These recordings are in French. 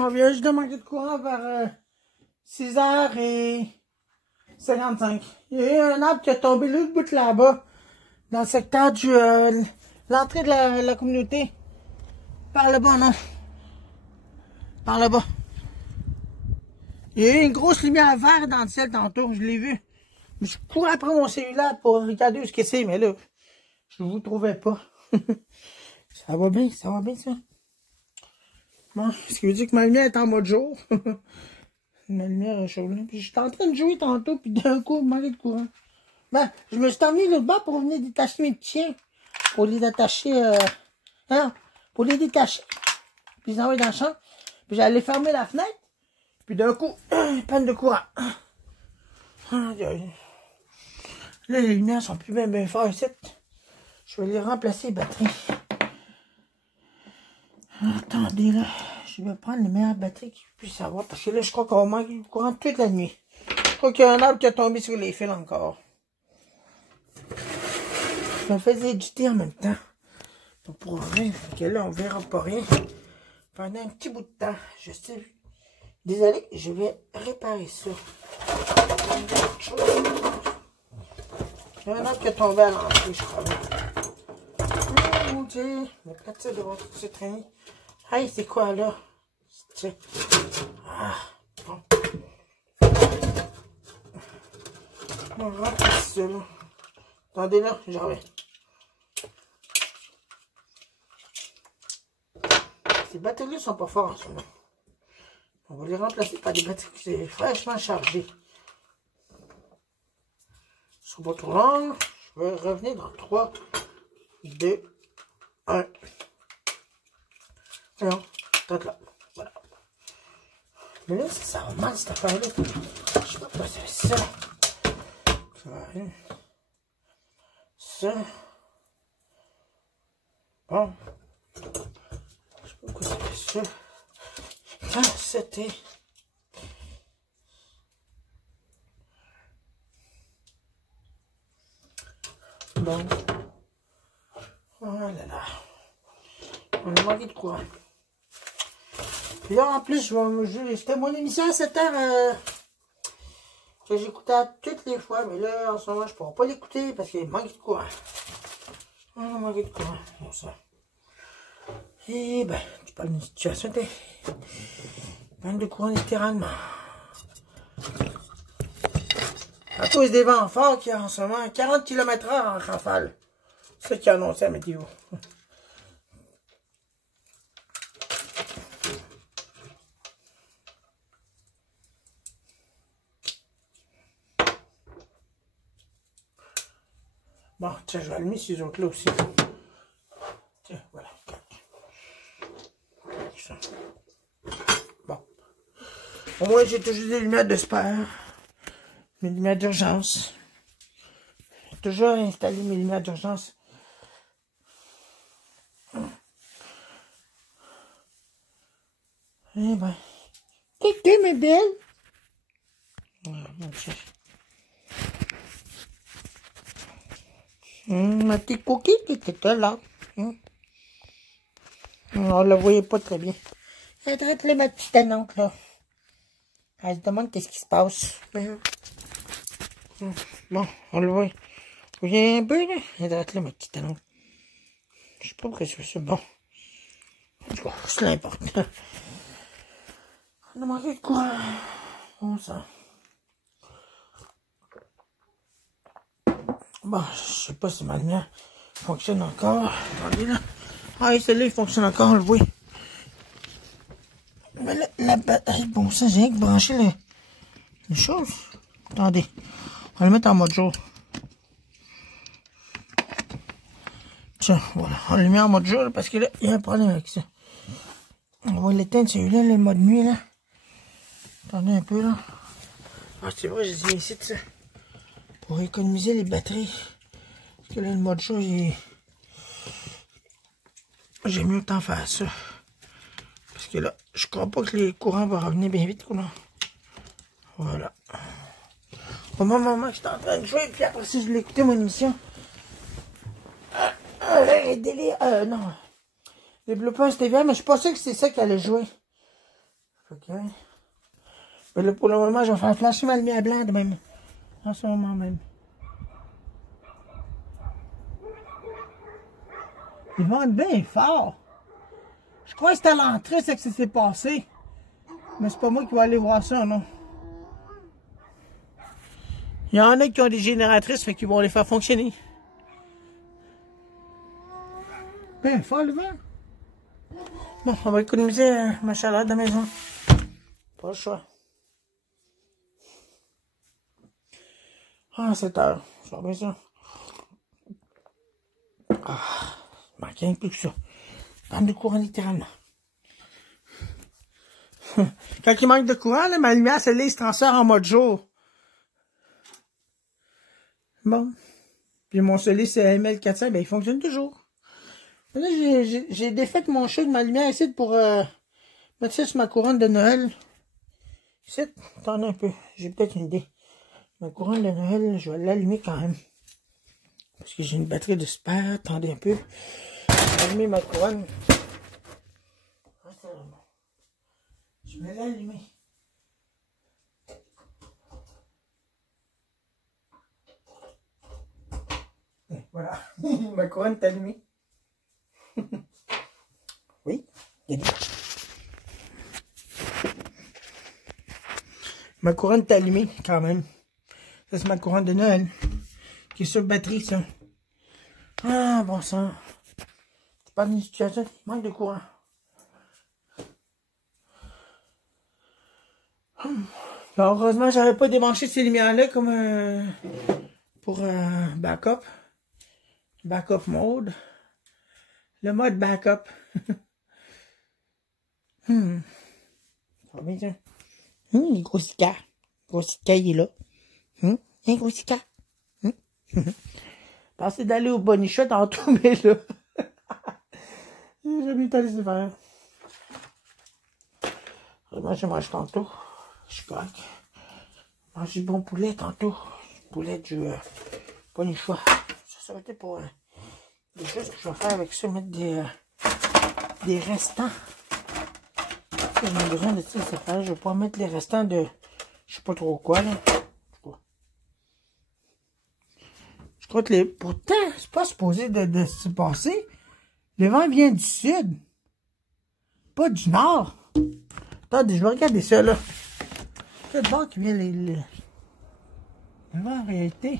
on vient juste de manquer de courant vers 6h55. Il y a eu un arbre qui a tombé l'autre bout là-bas, dans le secteur du l'entrée de la communauté. Par là-bas, non. Par là-bas. Il y a eu une grosse lumière verte dans le ciel tantôt, je l'ai vu. Je courais après mon cellulaire pour regarder ce que c'est, mais là, je vous trouvais pas. Ça va bien, ça. Bon, ce qui veut dire que ma lumière est en mode jour. Ma lumière est chaude là. Puis j'étais en train de jouer tantôt, puis d'un coup, il manquait de courant. Ben, je me suis emmené l'autre bas pour venir détacher mes petits chiens. Pour les attacher, pour les détacher. Puis les envoyer dans la chambre. Puis j'allais fermer la fenêtre. Puis d'un coup, panne de courant. Là, les lumières sont plus bien fortes ici. Je vais les remplacer les batteries. Attendez là, je vais prendre les meilleures batteries que je puisse avoir. Parce que là, je crois qu'on va manquer du courant toute la nuit. Je crois qu'il y a un arbre qui a tombé sur les fils encore. Je me faisais éditer en même temps. Pour rien. Que là, on verra pas rien. Pendant un petit bout de temps. Je sais. Désolé, je vais réparer ça. Il y a un arbre qui est tombé à l'entrée, je crois. Oh mon Dieu, le plat de votre se traîner. Aïe, c'est quoi là? Ah, bon. On va remplacer ça là. Attendez là, j'en reviens. Ces batteries-là sont pas fortes en ce moment. On va les remplacer par des batteries qui sont fraîchement chargées. Ce sera pas trop long. Je vais revenir dans 3, 2, 1. Alors, peut-être là. Voilà. Mais là, ça va mal cette affaire-là. Je sais pas pourquoi c'est ça. Ça. Bon. Je sais pas pourquoi c'est ça. Ah, c'était. Bon. Oh là là. On a manqué de courant. Puis là, en plus, c'était mon émission à 7h que j'écoutais toutes les fois. Mais là, en ce moment, je ne pourrais pas l'écouter parce qu'il manque de courant. On a manqué de courant. Bon, ça. Et ben, tu parles d'une situation, manque de courant littéralement. À cause des vents forts qu'il y a en ce moment, 40 km/h en rafale. C'est ça qui a annoncé la météo. Bon, tiens, je vais allumer ces autres-là aussi. Tiens, voilà. Bon. Au moins, j'ai toujours des lumières de spare. Mes lumières d'urgence. J'ai toujours installé mes lumières d'urgence. Eh ben. Écoutez, mes belles. Ma petite cookie qui était là. On la voyait pas très bien. Elle traite là, ma petite annonce, là. Elle se demande qu'est-ce qui se passe. Bon, on le voit. Vous voyez un peu, là? Elle traite là, ma petite annonce. Je sais pas pourquoi je fais ça. Bon. C'est l'important. On a manqué de courant. Bon sang. Bon, je sais pas si ma lumière fonctionne encore. Attendez là. Ah, celle-là, il fonctionne encore, on le voit. Mais là, la batterie, bon ça, j'ai rien que brancher les choses. Attendez. On va le mettre en mode jour. Tiens, voilà. On le met en mode jour parce que là, il y a un problème avec ça. On va l'éteindre celui-là, le mode nuit là. Attendez un peu là. Ah, c'est vrai, j'ai dit ici de ça. Pour économiser les batteries. Parce que là, le mode jour, j'ai mieux autant faire ça. Parce que là, je crois pas que les courants vont revenir bien vite. Là. Voilà. Au moment où j'étais en train de jouer, puis après ça, je voulais écouter mon émission. Les délires. Non. Les Blue Points TV, mais je suis pas sûr que c'est ça qu'elle allait jouer. Ok. Mais là, pour le moment, je vais faire flasher ma lumière blanche de même. En ce moment même. Ils vont être bien forts. Je crois que c'était à l'entrée, c'est que ça s'est passé. Mais c'est pas moi qui vais aller voir ça, non. Il y en a qui ont des génératrices, fait qu'ils vont les faire fonctionner. Ben, fort le vent. Bon, on va économiser ma chaleur de la maison. Pas le choix. Ah, 7 heures. Je vais bien ça. Ah, il manque rien plus que ça. Panne de courant, littéralement. Quand il manque de courant, là, ma lumière, celle-là, il se transfère en mode jour. Bon. Puis mon soleil, c'est ML400, ben, il fonctionne toujours. Là, j'ai défait mon chat de ma lumière ici pour mettre ça sur ma couronne de Noël. Ici, attendez un peu, j'ai peut-être une idée. Ma couronne de Noël, je vais l'allumer quand même. Parce que j'ai une batterie de super. Attendez un peu. Je vais allumer ma couronne. Je vais l'allumer. Et voilà. Ma couronne est allumée. Oui, il y a dit. Ma couronne est allumée quand même. Ça, c'est ma couronne de Noël. Qui est sur batterie, ça. Ah, bon sang. C'est pas une situation, il manque de courant. Alors, heureusement, j'avais pas débranché ces lumières-là comme pour backup. Backup mode. Le mode backup. Ça va bien, ça. Les gros Sika. Gros Sika, il est là. Un gros Sika. Pensez d'aller au Bonichot tantôt, mais là. J'ai jamais eu le temps de le faire. Vraiment, j'ai mangé tantôt. Je suis correct. J'ai mangé du bon poulet tantôt. Poulet du Bonichot. Ça va être pour des choses que je vais faire avec ça. Mettre des restants. J'ai besoin de ça. Je vais pas mettre les restants de je sais pas trop quoi là. Je crois que pourtant, c'est pas supposé de se passer. Le vent vient du sud. Pas du nord. Attendez, je vais regarder ça là. C'est le vent qui vient le vent en réalité.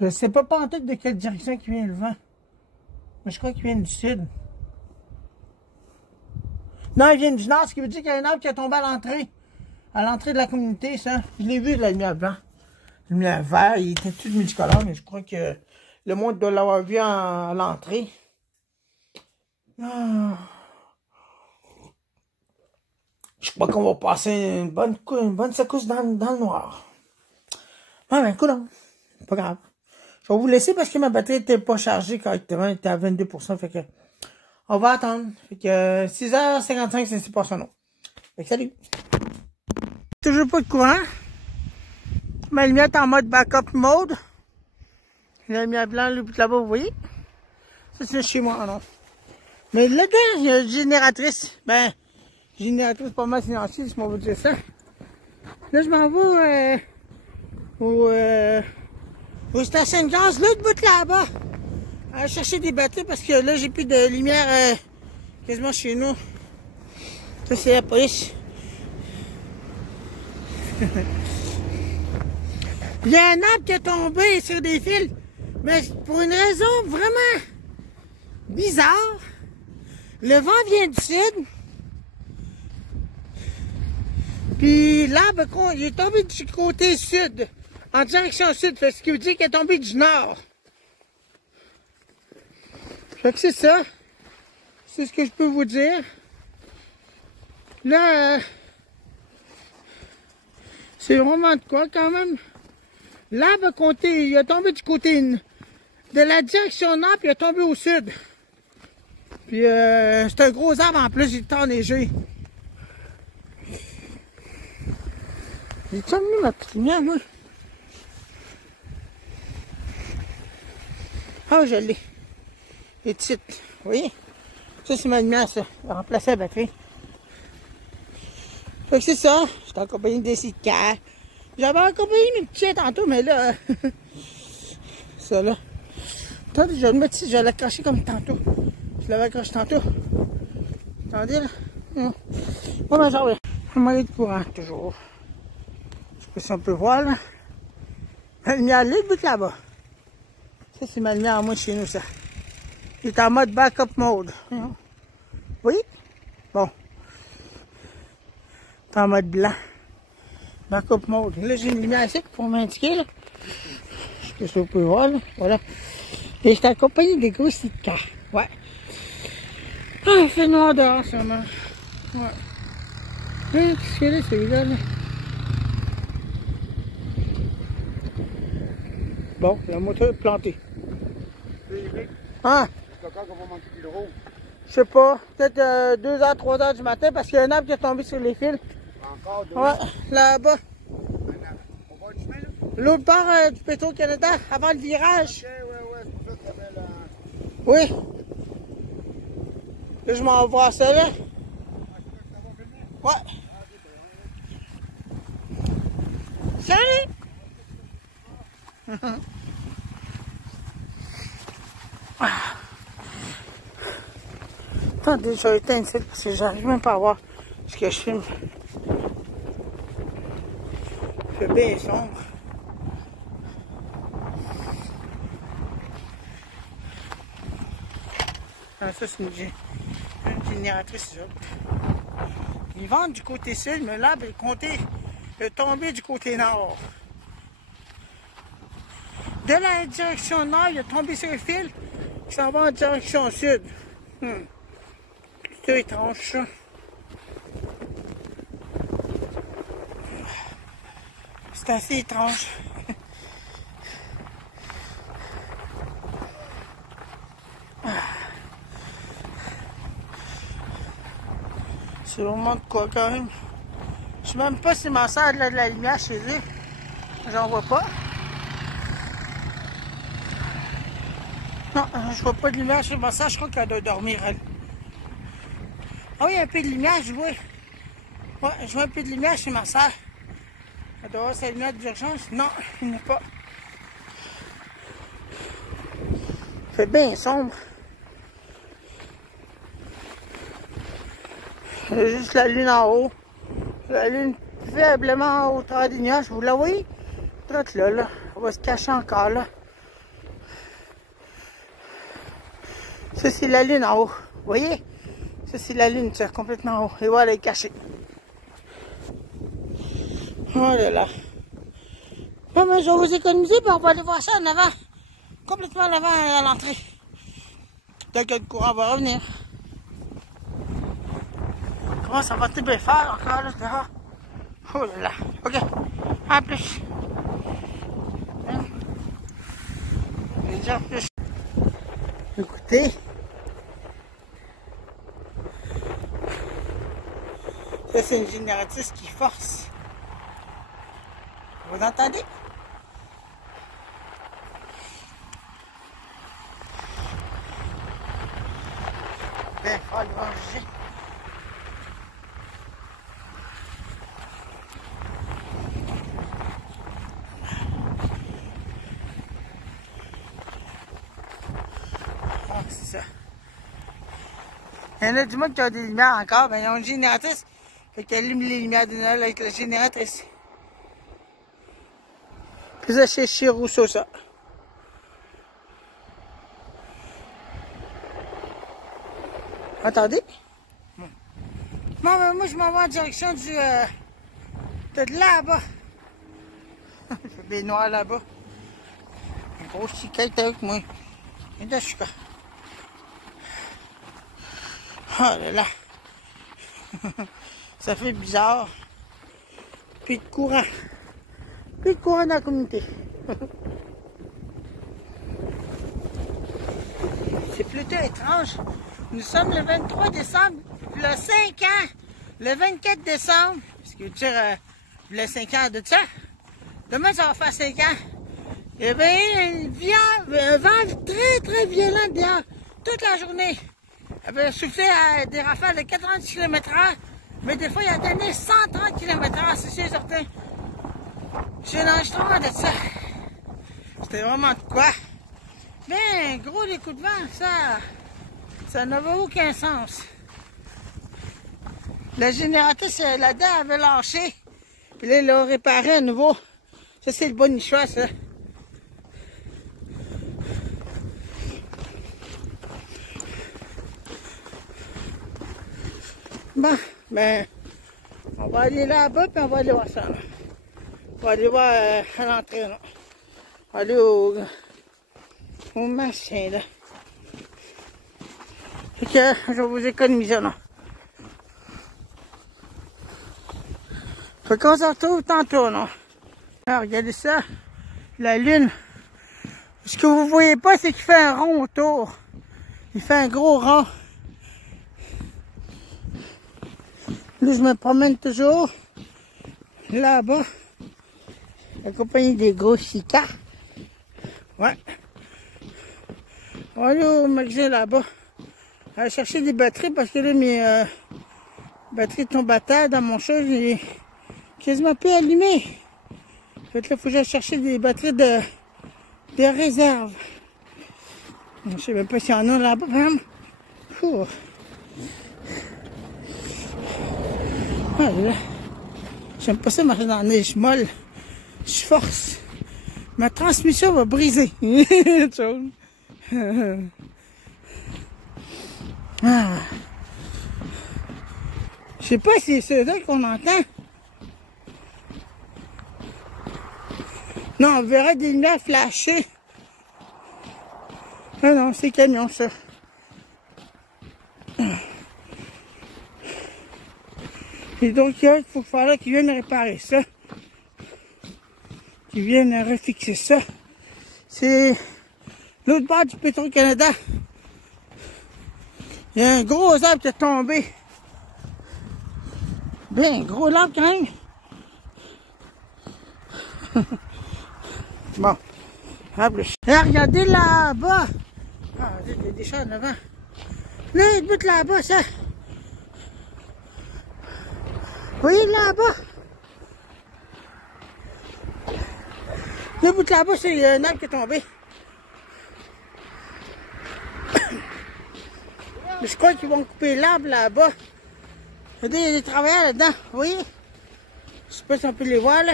Je sais pas en tête de quelle direction qui vient le vent. Mais je crois qu'il vient du sud. Non, il vient du nord, ce qui veut dire qu'il y a un arbre qui est tombé à l'entrée. À l'entrée de la communauté, ça. Je l'ai vu de la lumière blanche. La lumière verte, il était tout multicolore, mais je crois que le monde doit l'avoir vu à l'entrée. Ah. Je crois qu'on va passer une bonne secousse dans le noir. Ah ben, cool, pas grave. Je vais vous laisser parce que ma batterie n'était pas chargée correctement. Elle était à 22%. Fait que on va attendre. Fait que 6h55, c'est pas son nom. Fait que salut. Toujours pas de courant. Ma lumière est en mode backup mode. La lumière blanche là-bas, vous voyez. Ça, c'est chez moi, non. Mais là-dedans, il y a une génératrice. Ben, génératrice pas mal silencieuse, si on va dire ça. Là, je m'en vais aux stations de gaz, l'autre bout là-bas. À chercher des batteries parce que là, j'ai plus de lumière quasiment chez nous. Ça, c'est la police. Il y a un arbre qui est tombé sur des fils. Mais pour une raison vraiment bizarre, le vent vient du sud. Puis l'arbre, il est tombé du côté sud, en direction sud, ce qui veut dire qu'il est tombé du nord. Fait que c'est ça. C'est ce que je peux vous dire. Là, c'est vraiment de quoi quand même. L'arbre il est tombé du côté de la direction nord, puis il est tombé au sud. Puis c'est un gros arbre en plus, il est enneigé. J'ai-tu amené ma petite lumière, moi? Ah, je l'ai. Et titre. Vous voyez? Ça, c'est ma lumière, ça. Remplacer la batterie. Fait que c'est ça. J'étais accompagné des sites-cars. J'avais accompagné mes petits chiens tantôt, mais là... ça, là. Attendez, je vais le mettre ici. Je vais l'accrocher comme tantôt. Je l'avais accroché tantôt. Attendez, là. Bon, ben, genre, un moyen de courant, toujours. Je sais pas si on peut voir, là. La lumière, là, le but là-bas. Ça, c'est ma lumière à moi chez nous, ça. Il est en mode backup mode. Oui? Bon. C'est en mode blanc. Backup mode. Là, j'ai une lumière ici pour m'indiquer, là. Je sais pas si vous pouvez voir, là. Voilà. Et j'étais accompagné des gros sites-cars. Ouais. Ah, il fait noir dehors, sûrement. Ouais. Qu'est-ce qu'il y a là, celui-là, là? Bon, la moto est plantée. Ah! Je sais pas, peut-être 2 h, 3 h du matin parce qu'il y a un arbre qui est tombé sur les fils. Encore? Ouais, là-bas. On va du chemin, là? L'autre part du Petro-Canada, avant le virage. Ok, c'est pour ça qu'il y avait la... Oui. Là, je m'en vais voir ça, là. Ouais. Salut! Attendez, je vais éteindre ça parce que j'arrive même pas à voir ce que je filme. Il fait bien sombre. Ah, ça, c'est une génératrice. Ils vendent du côté sud, mais là, est tombé du côté nord. De la direction nord, il est tombé sur le fil qui s'en va en direction sud. C'est étrange, ça. C'est assez étrange. C'est vraiment de quoi quand même. Je sais même pas si ma soeur a de la lumière chez eux. J'en vois pas. Non, je vois pas de lumière chez ma soeur. Je crois qu'elle doit dormir, elle. Ah oui, il y a un peu de lumière, je vois. Ouais, je vois un peu de lumière chez ma soeur. Elle doit avoir sa lumière d'urgence. Non, il n'y a pas. Il fait bien sombre. Il y a juste la lune en haut. La lune faiblement en hauteur des nuages. Vous la voyez? Peut-être là, là. On va se cacher encore là. Ça, c'est la lune en haut. Vous voyez? Ça, c'est la lune, ça, complètement en haut. Et voilà, elle est cachée. Oh là là. Bon, mais je vais vous économiser, puis on va aller voir ça en avant. Complètement en avant à l'entrée. Dès que le courant va revenir. Comment ça va bien faire encore là dehors? Oh là là. Ok. À plus. Déjà plus. Écoutez. Ça, c'est une génératrice qui force. Vous entendez? Ben, fort le ranger. Ah, c'est ça. Il y en a du monde qui a des lumières encore, ben ils ont une génératrice. Fait qu'elle allume les lumières de Noël avec la génératrice. Puis ça, c'est chez Rousseau, ça. Attendez. Bon, ben, moi, je m'en vais en direction du... de là-bas. Il fait bien noir là-bas. Un gros chiquette avec moi. Et là, je suis quoi? Oh là là. Ça fait bizarre. Plus de courant. Plus de courant dans la communauté. C'est plutôt étrange. Nous sommes le 23 décembre, il y a 5 ans. Le 24 décembre, ce qui veut dire, il y a 5 ans de ça. Demain, ça va faire 5 ans. Il y avait un vent très très violent dehors. toute la journée. Elle avait soufflé à des rafales de 90 km/h, mais des fois, il a donné 130 km/h, c'est sûr certain. J'ai un enregistrement de ça. C'était vraiment de quoi. Ben, gros, les coups de vent, ça n'avait aucun sens. La génératrice là-dedans avait lâché. Puis là, il l'a réparé à nouveau. Ça, c'est le bonichois, ça. Bon, ben, on va aller là-bas, puis on va aller voir ça. Là. On va aller voir à l'entrée, là. On va aller au machin, là. Fait que je vais vous économiser, là. Fait qu'on se retrouve tantôt, non? Alors, regardez ça. La lune. Ce que vous voyez pas, c'est qu'il fait un rond autour. Il fait un gros rond. Là, je me promène toujours là-bas, accompagné des gros chikas. Ouais. On va aller au magasin là-bas. Aller chercher des batteries parce que là, mes batteries tombent à terre dans mon chat. J'ai quasiment plus allumé. Fait que là, il faut que j'aille chercher des batteries de réserve. Je sais même pas s'il y en a là-bas, même. Voilà. J'aime pas ça marcher dans la neige molle. Je force. Ma transmission va briser. Ah. Je sais pas si c'est ça qu'on entend. Non, on verrait des lumières flasher. Ah non, c'est camion ça. Et donc, il faut falloir qu'ils viennent réparer ça. Qu'ils viennent refixer ça. C'est l'autre bord du Petro-Canada. Il y a un gros arbre qui est tombé. Bien, gros arbre quand même. Bon. Hop, regardez là-bas. Ah, il y a des chats en avant. Là, il bute là-bas, ça. Vous voyez là-bas? Le bout là-bas, c'est un arbre qui est tombé. Je crois qu'ils vont couper l'arbre là-bas. Il y a des travailleurs là-dedans, vous voyez? Je sais pas si on peut les voir là.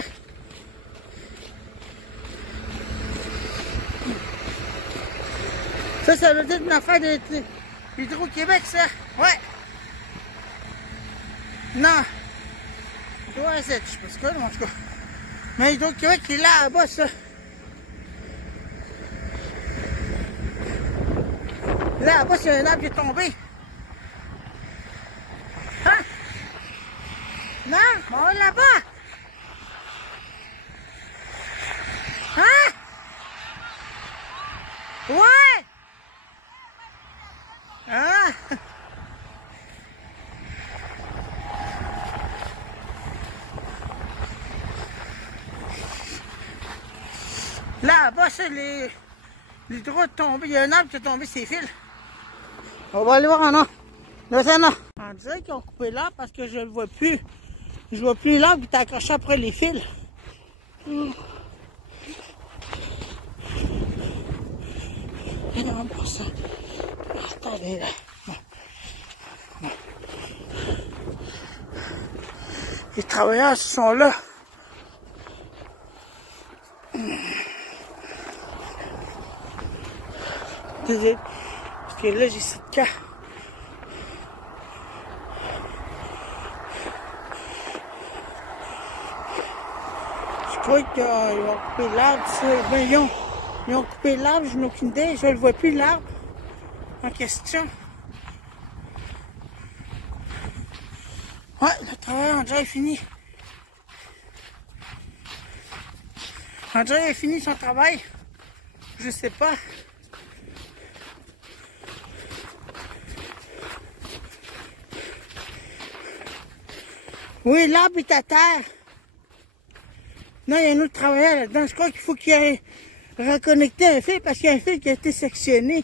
Ça doit être une affaire d'Hydro-Québec, ça. Ouais. Non. Ouais, c'est, je sais pas ce que, en tout cas. Mais Hydro-Québec, il est là-bas, ça. Là-bas, c'est un arbre qui est tombé. Hein? Non? On va là-bas. Hein? Ouais! Ah! Là-bas, c'est les droits de tomber. Il y a un arbre qui est tombé, ses fils. On va aller voir en haut. Là, c'est là. On dirait qu'ils ont coupé l'arbre parce que je le vois plus. Je vois plus l'arbre qui est accroché après les fils. Et non, bon, ça. Attendez, là. Bon. Bon. Les travailleurs sont là. Désolé. Parce que là, j'ai 7 cas. Je crois qu'ils vont couper l'arbre. Ben, ils ont coupé l'arbre, je n'ai aucune idée. Je ne le vois plus, l'arbre en question. Ouais, le travail, André est fini. André a fini son travail. Je sais pas. Oui, l'arbre est à terre. Non, il y a un autre travailleur là-dedans. Je crois qu'il faut qu'il ait reconnecté un fil parce qu'il y a un fil qui a été sectionné.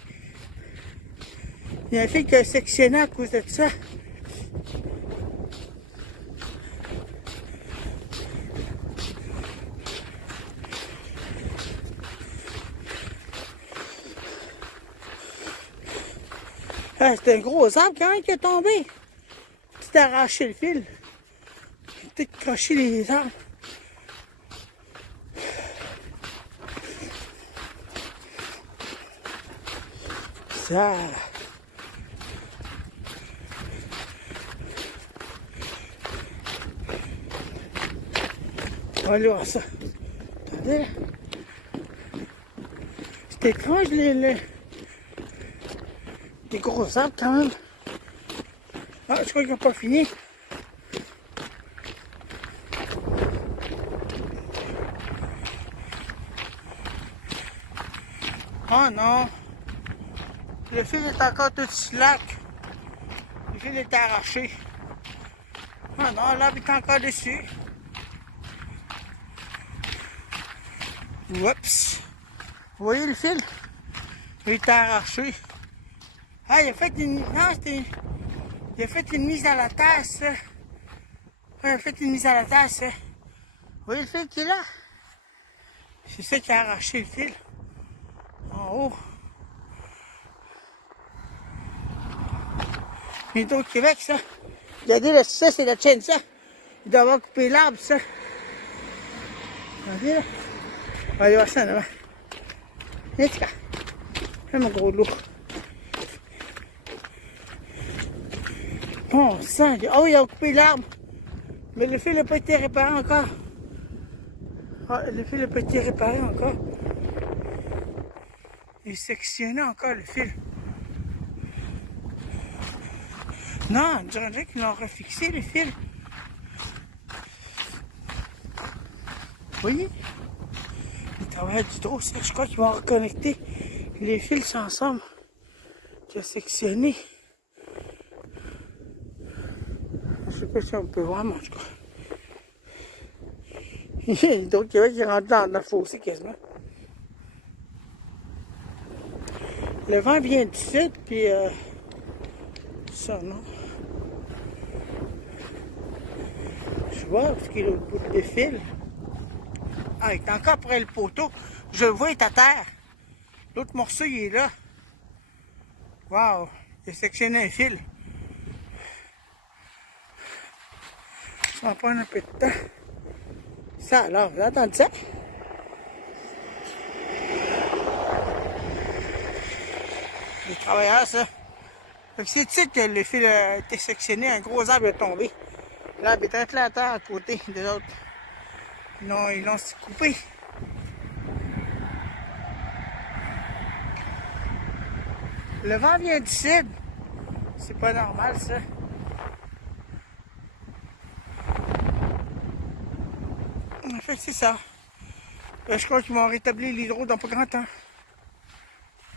Il y a un fil qui a sectionné à cause de ça. Ah, c'est un gros arbre quand même qui est tombé. Tu as arraché le fil. Tu as croché les arbres. Ça. On va aller voir ça. Attendez là. C'est étrange les gros arbres quand même. Ah, je crois qu'ils n'ont pas fini. Oh non. Le fil est encore tout slack. Le fil est arraché. Oh non, l'arbre est encore dessus. Oups. Vous voyez le fil? Il est arraché. Ah, il a fait une... Non, c'était... Il a fait une mise à la terre, ça. Il a fait une mise à la terre, ça. Vous voyez le fil qui est là? C'est ça qui a arraché le fil. En haut. Hydro-Québec, ça. Regardez, là, ça, c'est la chaîne, ça. Il doit avoir coupé l'arbre, ça. Regardez, là. On va aller voir ça en avant. Viens, tika. Viens, mon gros loup. Bon sang. Oh, il a coupé l'arbre. Mais le fil n'a pas été réparé encore. Ah, le fil n'a pas été réparé encore. Il sectionnait encore le fil. Non, on dirait qu'ils l'ont refixé, le fil. Vous voyez? Ils travaillent du dos, ça. Je crois qu'ils vont reconnecter les fils ensemble. Qui a sectionné. Je sais pas si on peut voir, mais en tout cas. Il y a Hydro-Québec qui rentre dans le fossé quasiment. Le vent vient du sud, puis ça, non. Je vois, parce qu'il est au bout de fil. Ah, il est encore près le poteau. Je le vois, il est à terre. L'autre morceau, il est là. Wow, il a sectionné un fil. Ça va prendre un peu de temps. Ça, alors, vous entendez ça? Les travailleurs, ça. C'est ici que le fil a été sectionné, un gros arbre est tombé. L'arbre est très à terre à côté des autres. Ils l'ont coupé. Le vent vient du sud. C'est pas normal, ça. En fait, c'est ça. Je crois qu'ils vont rétablir l'hydro dans pas grand temps.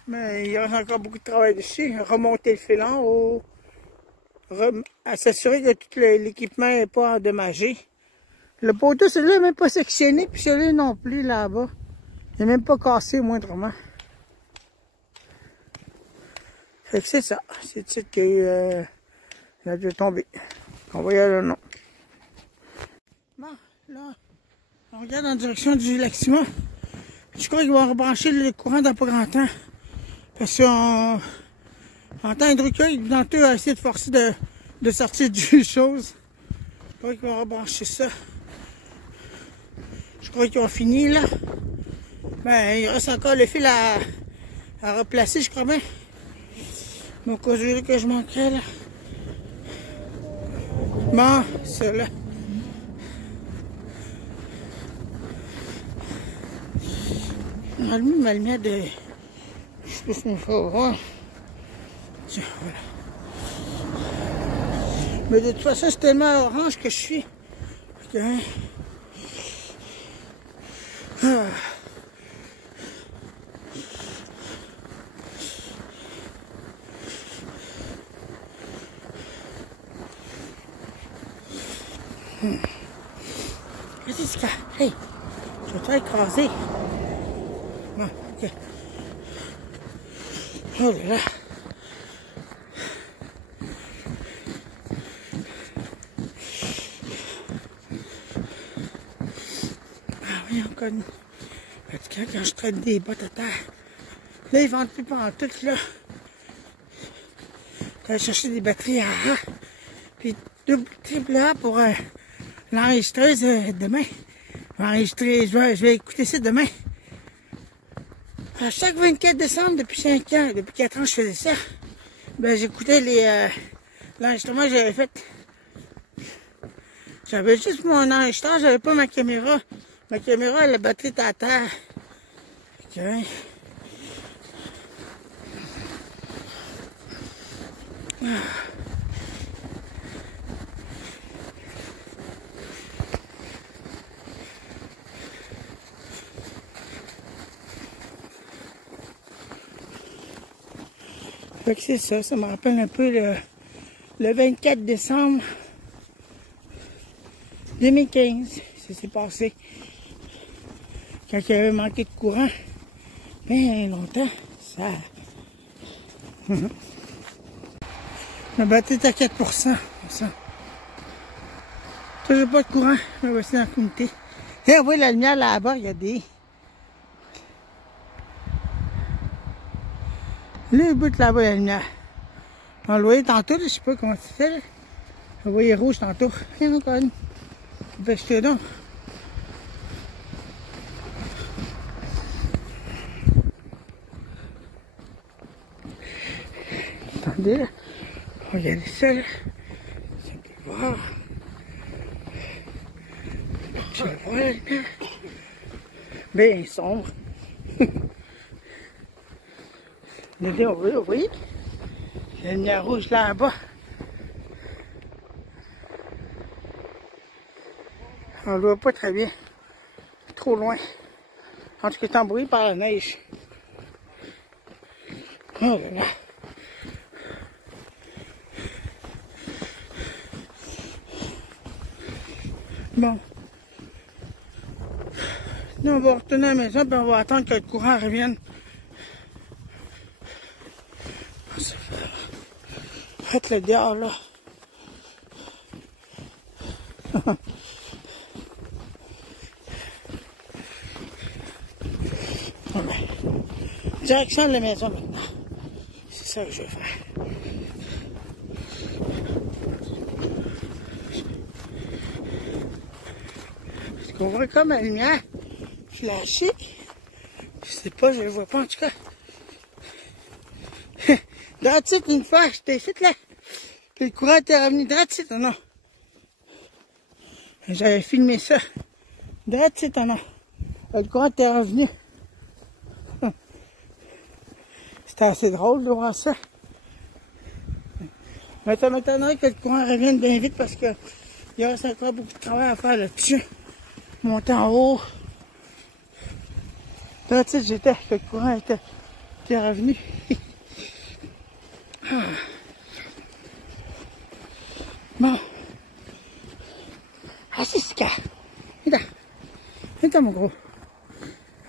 Mais il reste encore beaucoup de travail dessus. Remonter le fil en haut. S'assurer que tout l'équipement n'est pas endommagé. Le poteau, celui-là n'est même pas sectionné, puis celui-là non plus, là-bas. Il n'est même pas cassé, moindrement. Fait que c'est ça. C'est le site qu'il a dû tomber. On va y aller, non. Bon, là, on regarde en direction du lac Simon. Je crois qu'ils vont rebrancher le courant dans pas grand temps. Parce qu'on entend Hydro-Québec, tantôt a essayé de forcer de sortir du chose. Je crois qu'ils vont rebrancher ça. Je crois qu'ils ont fini là. Ben, il reste encore le fil à replacer, je crois bien. Mon cas que je manquerais là. Bon, c'est là. On a mis ma lumière de... Je sais pas ce qu'on fait voir. Tiens, voilà. Mais de toute façon, c'est tellement orange que je suis. Okay. Ah. Qu'est-ce que c'est? Hey, je vais te faire écraser. Bon, ok. Oh là là. connu. En tout cas, quand je traite des bottes à terre, là, ils vendent plus pendant tout, là. Je vais chercher des batteries à A, puis double, triple A pour l'enregistreuse demain. Je vais écouter ça demain. À chaque 24 décembre, depuis 5 ans, depuis 4 ans, je faisais ça. Ben, j'écoutais l'enregistrement que j'avais fait. J'avais juste mon enregistreur, j'avais pas ma caméra. Ma caméra, la batterie était à terre. Okay. Fait que c'est ça, ça me rappelle un peu le 24 décembre 2015, ça s'est passé. Quand il y avait manqué de courant, bien longtemps, ça... Ma batterie est à 4%, ça. Toujours pas de courant, mais voici dans la communauté. Et on voit la lumière là-bas, il y a des... Le bout là-bas, il y a la lumière. On le voyait tantôt, je sais pas comment tu fais, là. On le voyait rouge tantôt. Il y en a encore une. Bêche-toi donc. Attendez, là. On va regarder ça, là. Ça peut voir. Je vais voir la lumière. Bien sombre. Regardez, vous voyez? La lumière rouge là-bas. On le voit pas très bien. Trop loin. En tout cas, c'est embrouillé par la neige. Oh là là. Bon. Nous, on va retourner à la maison et on va attendre que le courant revienne. Faites le diable, là. Direction de la maison maintenant. C'est ça que je vais faire. Parce qu'on voit comme la lumière flasher. Je sais pas, je le vois pas en tout cas. Droite une fois, j'étais ici là. Puis le courant était revenu droite oh non. J'avais filmé ça. Droite oh non. Le courant était revenu. C'était assez drôle de voir ça. Mais ça m'étonnerait que le courant revienne bien vite parce que il y reste encore beaucoup de travail à faire là-dessus. Monter en haut. Là, tu sais, j'étais, le courant était revenu. Bon. Ah, c'est ce cas. Viens, mon gros.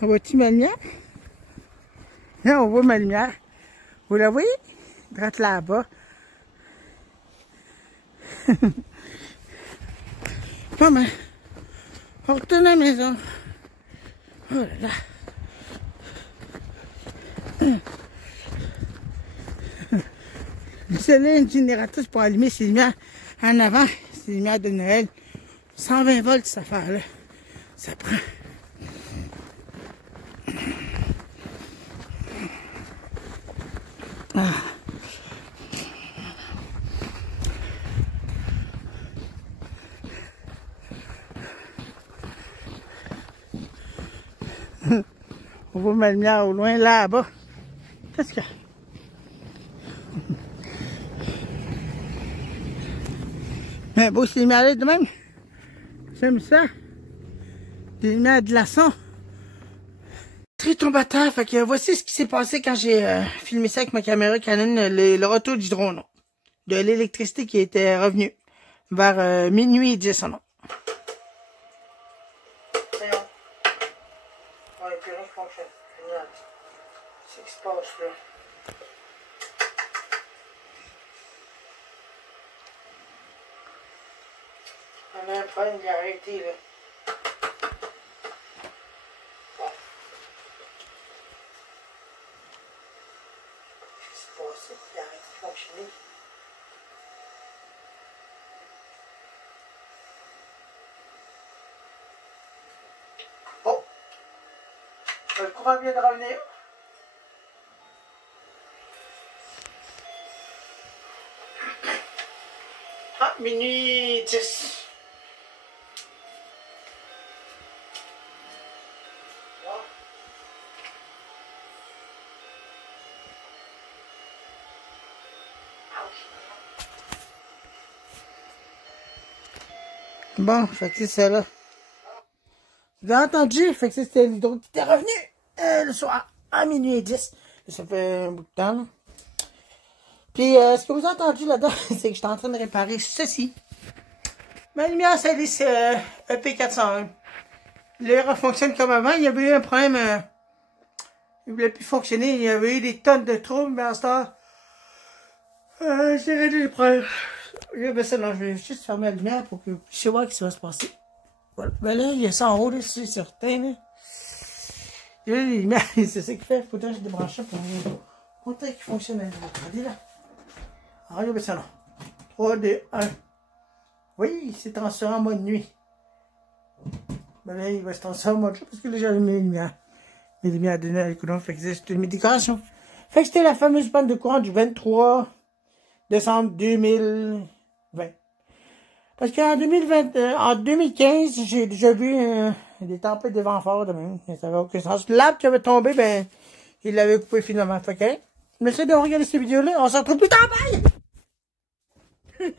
On voit-tu ma lumière? Là, on voit ma lumière. Vous la voyez? Droite là-bas. Bon, ben, on retourne à la maison. Oh là là. Celle-là, une génératrice pour allumer ces lumières en avant, ces lumières de Noël. 120 volts, cette affaire-là. Ça prend. Ah. On voit ma lumière au loin, là-bas. Qu'est-ce qu'il y a? Mais beau, ces lumières-là de même. J'aime ça. Des lumières à glaçons. Très tombateur. Fait que voici ce qui s'est passé quand j'ai filmé ça avec ma caméra Canon, le retour du drone. De l'électricité qui était revenue vers minuit 10 non. C'est bon. Ouais, puis là, je fonctionne. C'est ce qui se passe là. On a un problème, il a arrêté là. Le courant vient de revenir. Ah, minuit 10. Bon, fait que c'est ça là. Vous avez entendu? Fait que c'était l'hydro qui était revenu le soir à minuit et 10. Ça fait un bout de temps là. Puis ce que vous avez entendu là-dedans, c'est que j'étais en train de réparer ceci. Ma lumière Salis EP401. L'air fonctionne comme avant. Il y avait eu un problème. Il ne voulait plus fonctionner. Il y avait eu des tonnes de troubles, mais à ce temps, j'ai réglé les problèmes. Ben ça, non, je vais juste fermer la lumière pour que vous puissiez voir ce qui va se passer. Voilà. Ben là, il y a ça en haut, là, c'est certain. Là. Il y a les lumières, c'est ça qu'il fait. Il faut que je débranche ça pour vous montrer qu'il fonctionne. Regardez là. Regardez ça, non. 3, 2, 1. Oui, il s'est transformé en mode nuit. Ben là, il va se transformer en mode jour parce que là, j'ai allumé les lumières. Les lumières de nuit à l'écoute, fait que c'était mes décorations. Fait que c'était la fameuse panne de courant du 23 décembre 2020. Parce qu'en 2015, j'ai déjà vu des tempêtes de vent fort de même. Ça n'avait aucun sens. L'arbre qui avait tombé, ben, il l'avait coupé finalement. Fait que, merci de regarder cette vidéo-là. On se retrouve plus tard. Bye!